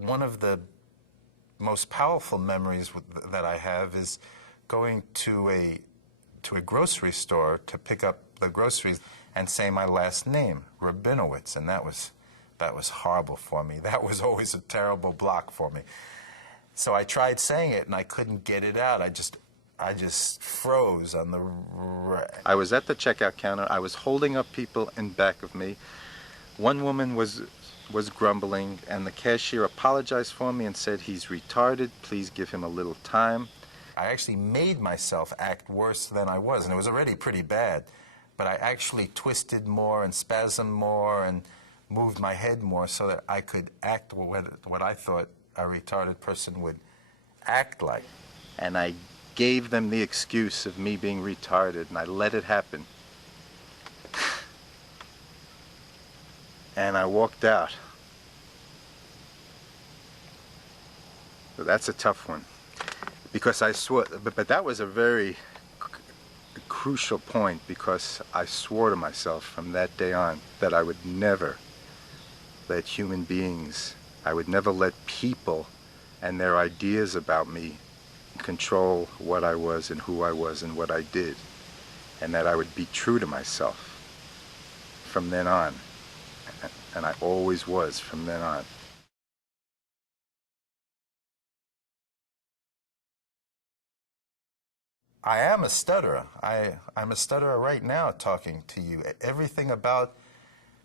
One of the most powerful memories that I have is going to a grocery store to pick up the groceries and say my last name, Rabinowitz, and that was horrible for me. That was always a terrible block for me. So I tried saying it and I couldn't get it out. I just froze on the... I was at the checkout counter. I was holding up people in back of me. One woman was grumbling, and the cashier apologized for me and said, "He's retarded, please give him a little time." I actually made myself act worse than I was, and it was already pretty bad, but I actually twisted more and spasmed more and moved my head more so that I could act what I thought a retarded person would act like. And I gave them the excuse of me being retarded, and I let it happen. And I walked out. So that's a tough one, because I swore, but that was a very crucial point, because I swore to myself from that day on that I would never let human beings, I would never let people and their ideas about me control what I was and who I was and what I did, and that I would be true to myself from then on. And I always was from then on. I am a stutterer. I'm a stutterer right now talking to you. Everything about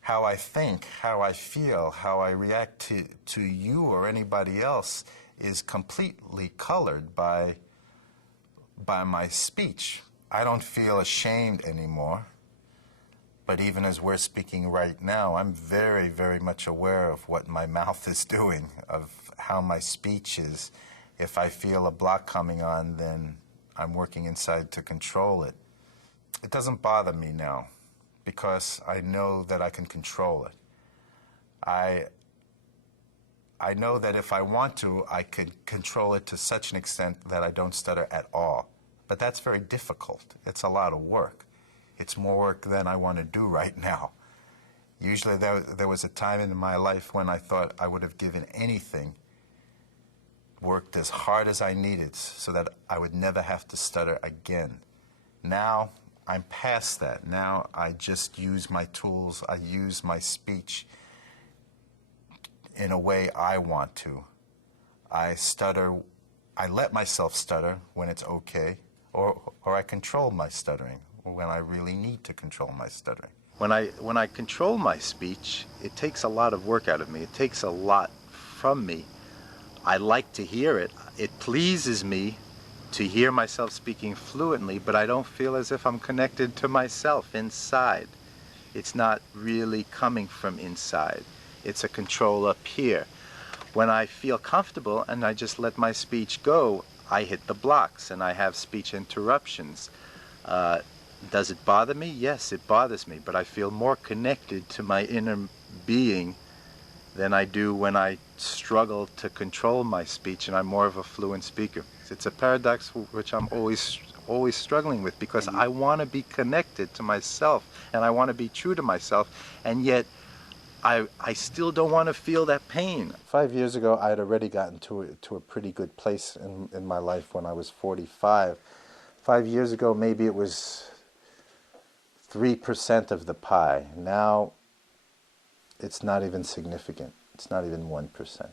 how I think, how I feel, how I react to you or anybody else is completely colored by my speech. I don't feel ashamed anymore. But even as we're speaking right now, I'm very, very much aware of what my mouth is doing, of how my speech is. If I feel a block coming on, then I'm working inside to control it. It doesn't bother me now, because I know that I can control it. I know that if I want to, I could control it to such an extent that I don't stutter at all. But that's very difficult. It's a lot of work. It's more work than I want to do right now. Usually there was a time in my life when I thought I would have given anything, worked as hard as I needed so that I would never have to stutter again. Now I'm past that. Now I just use my tools. I use my speech in a way I want to. I stutter. I let myself stutter when it's okay, or I control my stuttering when I really need to control my stuttering. When I control my speech, it takes a lot of work out of me. It takes a lot from me. I like to hear it. It pleases me to hear myself speaking fluently, but I don't feel as if I'm connected to myself inside. It's not really coming from inside. It's a control up here. When I feel comfortable and I just let my speech go, I hit the blocks and I have speech interruptions. Does it bother me? Yes, it bothers me, but I feel more connected to my inner being than I do when I struggle to control my speech and I'm more of a fluent speaker. It's a paradox which I'm always struggling with, because I want to be connected to myself and I want to be true to myself, and yet I still don't want to feel that pain. 5 years ago, I had already gotten to a pretty good place in my life when I was 45. 5 years ago, maybe it was 3% of the pie. Now, it's not even significant. It's not even 1%.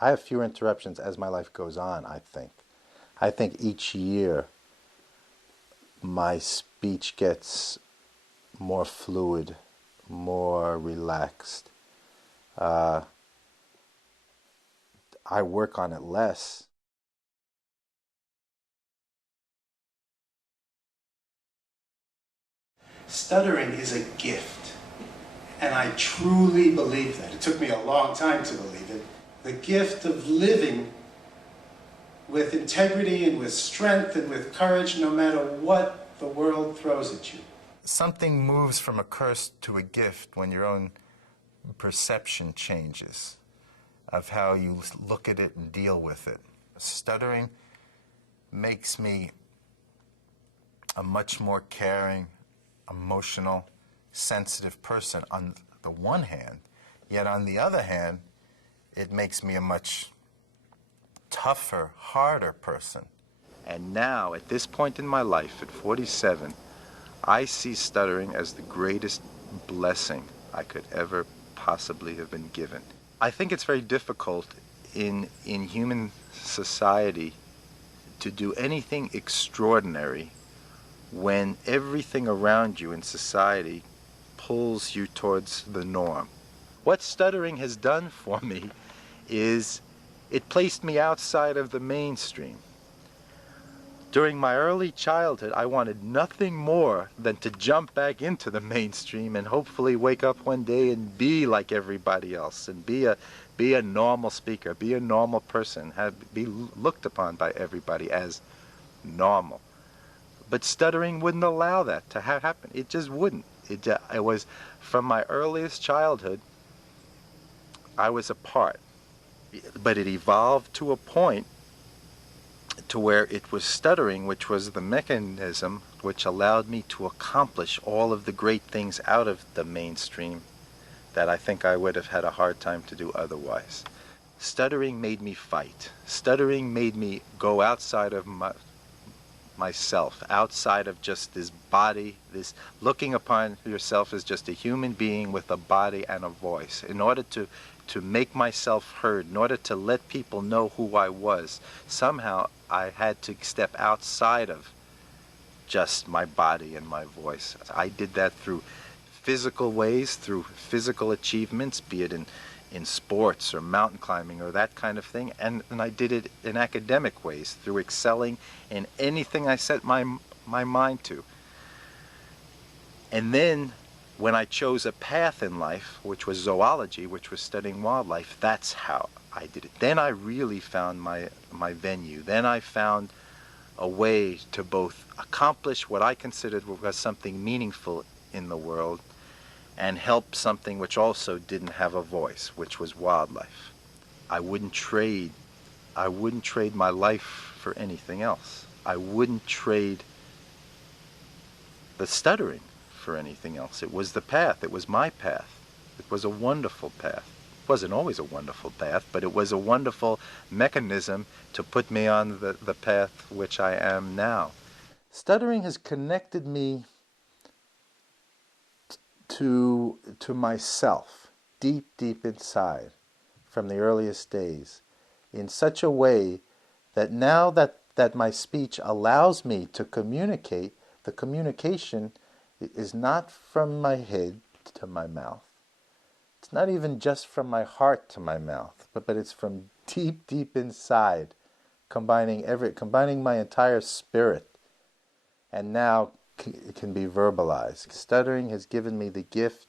I have fewer interruptions as my life goes on, I think. I think each year my speech gets more fluid, more relaxed. I work on it less. Stuttering is a gift, and I truly believe that. It took me a long time to believe it. The gift of living with integrity and with strength and with courage, no matter what the world throws at you. Something moves from a curse to a gift when your own perception changes of how you look at it and deal with it. Stuttering makes me a much more caring, emotional, sensitive person on the one hand, yet on the other hand, it makes me a much tougher, harder person. And now, at this point in my life, at 47, I see stuttering as the greatest blessing I could ever possibly have been given. I think it's very difficult in human society to do anything extraordinary when everything around you in society pulls you towards the norm. What stuttering has done for me is it placed me outside of the mainstream. During my early childhood, I wanted nothing more than to jump back into the mainstream and hopefully wake up one day and be like everybody else and be a normal speaker, be a normal person, be looked upon by everybody as normal. But stuttering wouldn't allow that to happen. It just wouldn't. It was from my earliest childhood, I was apart. But it evolved to a point to where it was stuttering, which was the mechanism which allowed me to accomplish all of the great things out of the mainstream that I think I would have had a hard time to do otherwise. Stuttering made me fight. Stuttering made me go outside of myself, outside of just this body, this looking upon yourself as just a human being with a body and a voice. In order to make myself heard, in order to let people know who I was, somehow I had to step outside of just my body and my voice. I did that through physical ways, through physical achievements, be it in sports or mountain climbing or that kind of thing, and I did it in academic ways, through excelling in anything I set my mind to. And then when I chose a path in life, which was zoology, which was studying wildlife, that's how I did it. Then I really found my venue. Then I found a way to both accomplish what I considered was something meaningful in the world and help something which also didn't have a voice, which was wildlife. I wouldn't trade my life for anything else. I wouldn't trade the stuttering for anything else. It was the path. It was my path. It was a wonderful path. It wasn't always a wonderful path, but it was a wonderful mechanism to put me on the path which I am now. Stuttering has connected me to myself, deep inside, from the earliest days, in such a way that now that my speech allows me to communicate, the communication is not from my head to my mouth. It's not even just from my heart to my mouth, but it's from deep inside, combining my entire spirit, and now it can be verbalized. Stuttering has given me the gift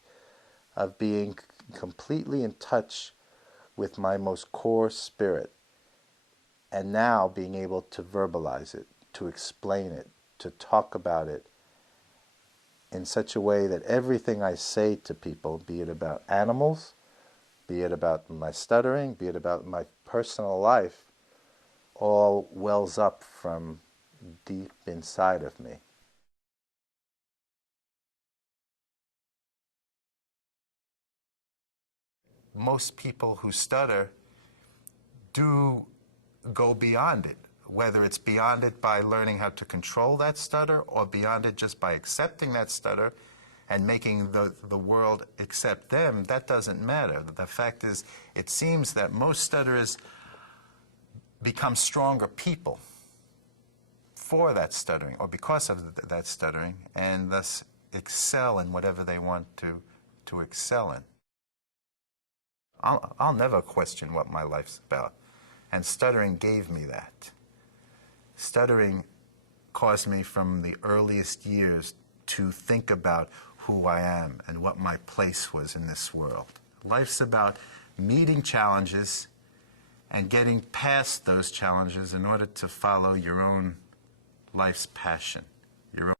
of being completely in touch with my most core spirit, and now being able to verbalize it, to explain it, to talk about it in such a way that everything I say to people, be it about animals, be it about my stuttering, be it about my personal life, all wells up from deep inside of me. Most people who stutter do go beyond it, whether it's beyond it by learning how to control that stutter or beyond it just by accepting that stutter and making the world accept them. That doesn't matter. The fact is, it seems that most stutterers become stronger people for that stuttering or because of that stuttering, and thus excel in whatever they want to excel in. I'll never question what my life's about, and stuttering gave me that. Stuttering caused me from the earliest years to think about who I am and what my place was in this world. Life's about meeting challenges and getting past those challenges in order to follow your own life's passion, your own